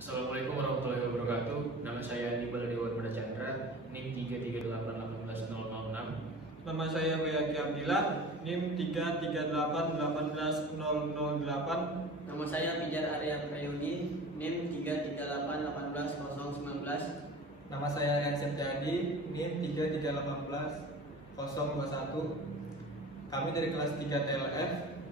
Assalamualaikum warahmatullahi wabarakatuh. Nama saya Andi Baladewa Chandra, NIM 338180006. Nama saya Bayaki Abdillah, NIM 338181008. Nama saya Pijar Arya Prayudi, NIM 338181019. Nama saya Rian Septiadi, NIM 3388021. Kami dari kelas 3 TLF,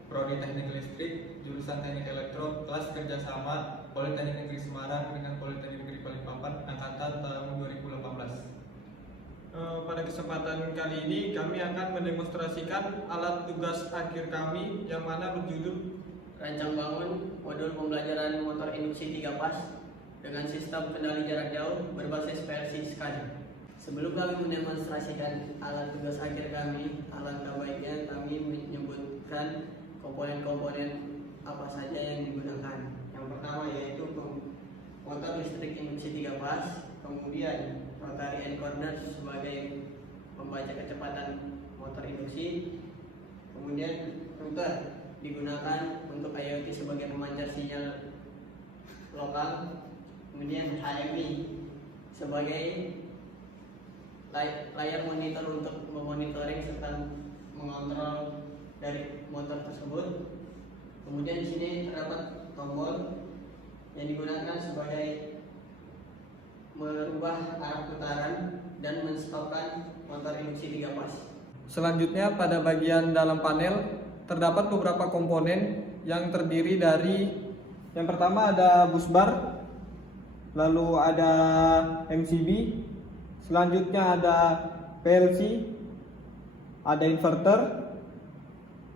Prodi Teknik Listrik, jurusan Teknik Elektro, kelas kerjasama Politeknik Negeri Semarang dengan Politeknik Negeri Balikpapan, angkatan tahun 2018. Pada kesempatan kali ini kami akan mendemonstrasikan alat tugas akhir kami yang mana berjudul Rancang bangun modul pembelajaran motor induksi 3 pas dengan sistem kendali jarak jauh berbasis PLC SCADA. Sebelum kami mendemonstrasikan alat tugas akhir kami, alangkah baiknya kami menyebutkan komponen-komponen apa saja yang digunakan. Yang pertama yaitu motor listrik induksi 3 pas, kemudian rotary encoder sebagai pembaca kecepatan motor induksi, kemudian router digunakan untuk IoT sebagai pemancar sinyal lokal, kemudian HMI sebagai layar monitor untuk memonitoring serta mengontrol dari motor tersebut. Kemudian di sini terdapat tombol yang digunakan sebagai merubah arah putaran dan menstopkan motor induksi 3 pas. Selanjutnya pada bagian dalam panel terdapat beberapa komponen yang terdiri dari yang pertama ada bus bar, lalu ada MCB, selanjutnya ada PLC, ada inverter,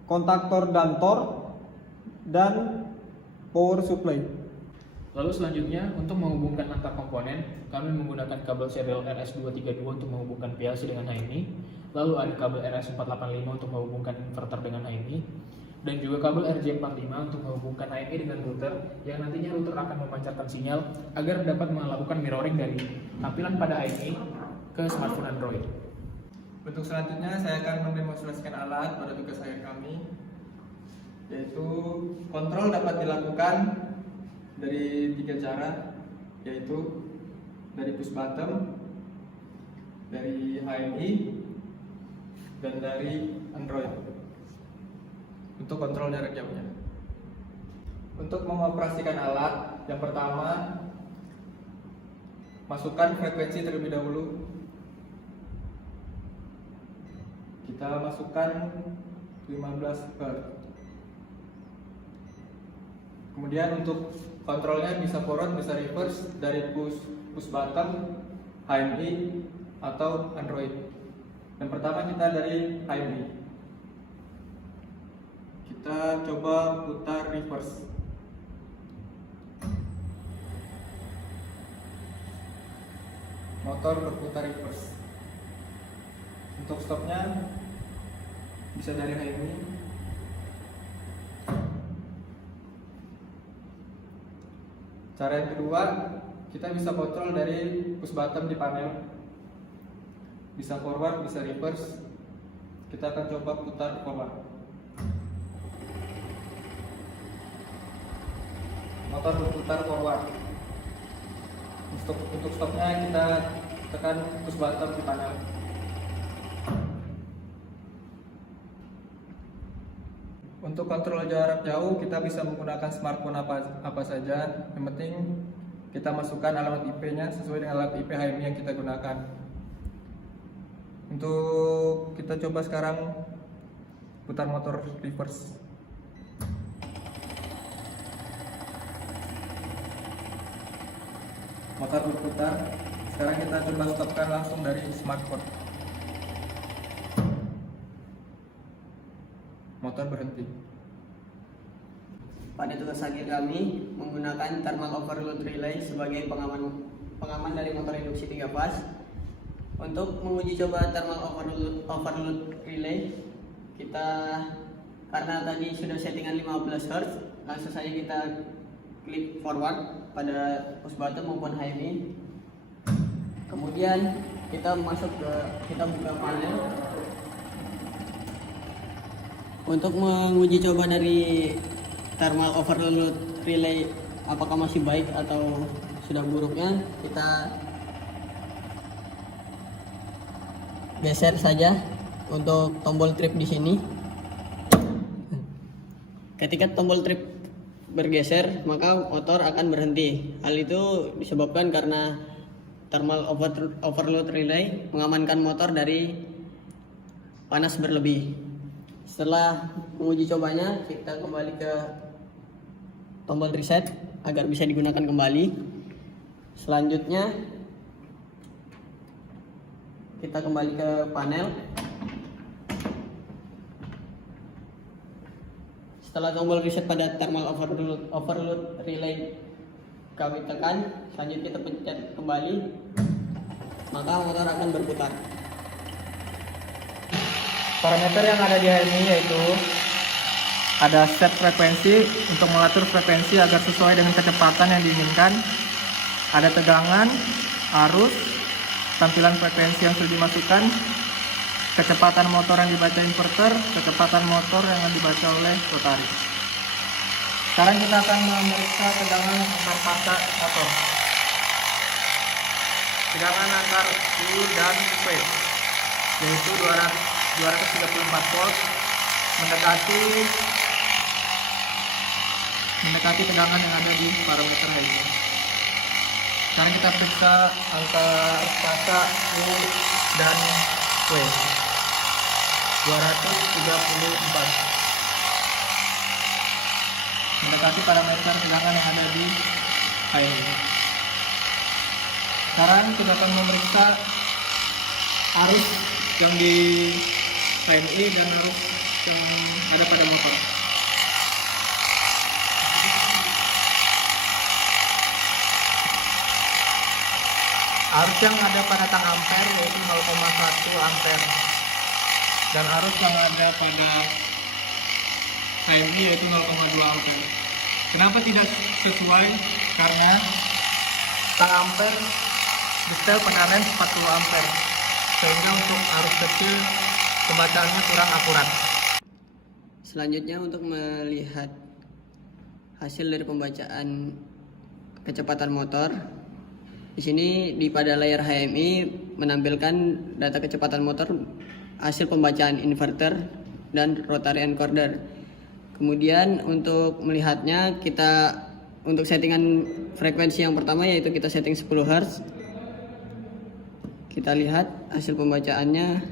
kontaktor dan tor, dan power supply. Lalu selanjutnya untuk menghubungkan antar komponen, kami menggunakan kabel serial RS232 untuk menghubungkan PLC dengan HMI. Lalu ada kabel RS485 untuk menghubungkan inverter dengan HMI, dan juga kabel RJ45 untuk menghubungkan HMI dengan router, yang nantinya router akan memancarkan sinyal agar dapat melakukan mirroring dari tampilan pada HMI ke smartphone Android. Untuk selanjutnya saya akan mendemonstrasikan alat pada tugas akhir kami, yaitu kontrol dapat dilakukan dari 3 cara, yaitu dari push button, dari HMI, dan dari Android untuk kontrol jarak jauhnya. Untuk mengoperasikan alat, yang pertama masukkan frekuensi terlebih dahulu. Kita masukkan 15 Hz. Kemudian untuk kontrolnya bisa forward, bisa reverse dari push button, HMI atau Android. Yang pertama kita dari HMI. Kita coba putar reverse. Motor berputar reverse. Untuk stopnya bisa dari HMI. Cara yang kedua, kita bisa kontrol dari push button di panel. Bisa forward, bisa reverse. Kita akan coba putar forward. Motor berputar forward. Untuk stopnya kita tekan push button di panel. Untuk kontrol jarak jauh kita bisa menggunakan smartphone apa saja. Yang penting kita masukkan alamat IP-nya sesuai dengan alamat IP HMI yang kita gunakan. Untuk kita coba sekarang putar motor reverse. Motor berputar. Sekarang kita coba stopkan langsung dari smartphone. Motor berhenti. Pada tugas akhir kami menggunakan thermal overload relay sebagai pengaman dari motor induksi 3 pas. Untuk menguji coba thermal overload relay, kita karena tadi sudah settingan 15 Hz, langsung saja kita klik forward pada push button maupun HMI. Kemudian kita buka panel untuk menguji coba dari thermal overload relay apakah masih baik atau sudah buruknya, kita geser saja untuk tombol trip di sini. Ketika tombol trip bergeser, maka motor akan berhenti. Hal itu disebabkan karena thermal overload relay mengamankan motor dari panas berlebih. Setelah menguji cobanya, kita kembali ke tombol reset agar bisa digunakan kembali. Selanjutnya kita kembali ke panel. Setelah tombol reset pada thermal overload relay kami tekan, selanjutnya kita pencet kembali, maka motor akan berputar. Parameter yang ada di HMI yaitu ada set frekuensi untuk mengatur frekuensi agar sesuai dengan kecepatan yang diinginkan. Ada tegangan, arus, tampilan frekuensi yang sudah dimasukkan, kecepatan motor yang dibaca inverter, kecepatan motor yang dibaca oleh rotari. Sekarang kita akan memeriksa tegangan antar fasa motor. Tegangan antar U dan V yaitu 234 volt mendekati tegangan yang ada di parameter HMI. Sekarang kita periksa antar fasa U dan V 234 mendekati parameter tegangan yang ada di HMI. Sekarang kita akan memeriksa arus yang di HMI dan arus yang ada pada motor. Arus yang ada pada tang ampere yaitu 0,1 ampere dan arus yang ada pada HMI yaitu 0,2 ampere. Kenapa tidak sesuai? Karena tang ampere disetel pada range 40 ampere, sehingga untuk arus kecil pembacaannya kurang akurat. Selanjutnya untuk melihat hasil dari pembacaan kecepatan motor, di sini pada layar HMI menampilkan data kecepatan motor, hasil pembacaan inverter dan rotary encoder. Kemudian untuk melihatnya, kita untuk settingan frekuensi yang pertama yaitu kita setting 10 Hz. Kita lihat hasil pembacaannya.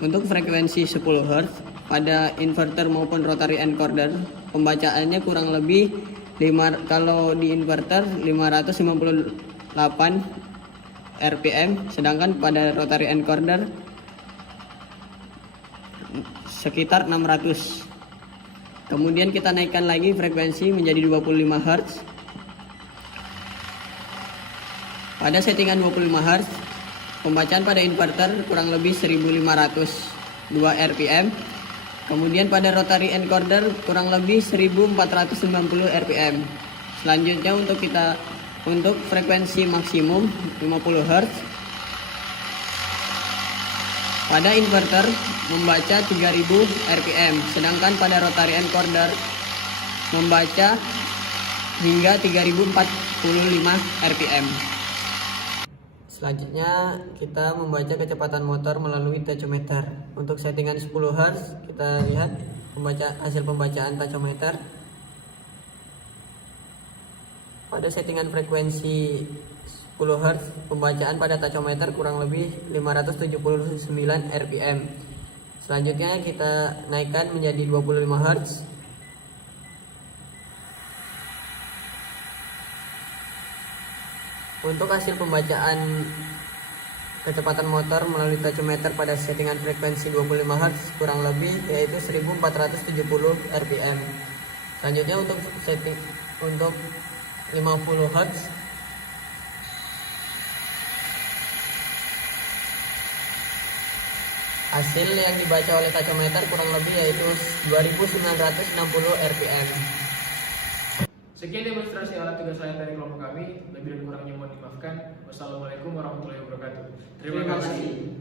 Untuk frekuensi 10 Hz pada inverter maupun rotary encoder, pembacaannya kurang lebih kalau di inverter 558 RPM, sedangkan pada rotary encoder sekitar 600. Kemudian kita naikkan lagi frekuensi menjadi 25 Hz. Pada settingan 25 Hz, pembacaan pada inverter kurang lebih 1502 RPM. Kemudian pada rotary encoder kurang lebih 1490 RPM. Selanjutnya untuk frekuensi maksimum 50 Hz. Pada inverter membaca 3000 RPM, sedangkan pada rotary encoder membaca hingga 3045 RPM. Selanjutnya kita membaca kecepatan motor melalui tachometer. Untuk settingan 10 Hz, kita lihat hasil pembacaan tachometer. Pada settingan frekuensi 10 Hz, pembacaan pada tachometer kurang lebih 579 RPM. Selanjutnya kita naikkan menjadi 25 Hz. Untuk hasil pembacaan kecepatan motor melalui tachometer pada settingan frekuensi 25 Hz kurang lebih yaitu 1470 RPM. Selanjutnya untuk setting untuk 50 Hz, hasil yang dibaca oleh tachometer kurang lebih yaitu 2960 RPM. Sekian demonstrasi alat tugas lain dari kelompok kami. Lebih dan kurangnya mohon dimaafkan. Wassalamualaikum warahmatullahi wabarakatuh. Terima kasih.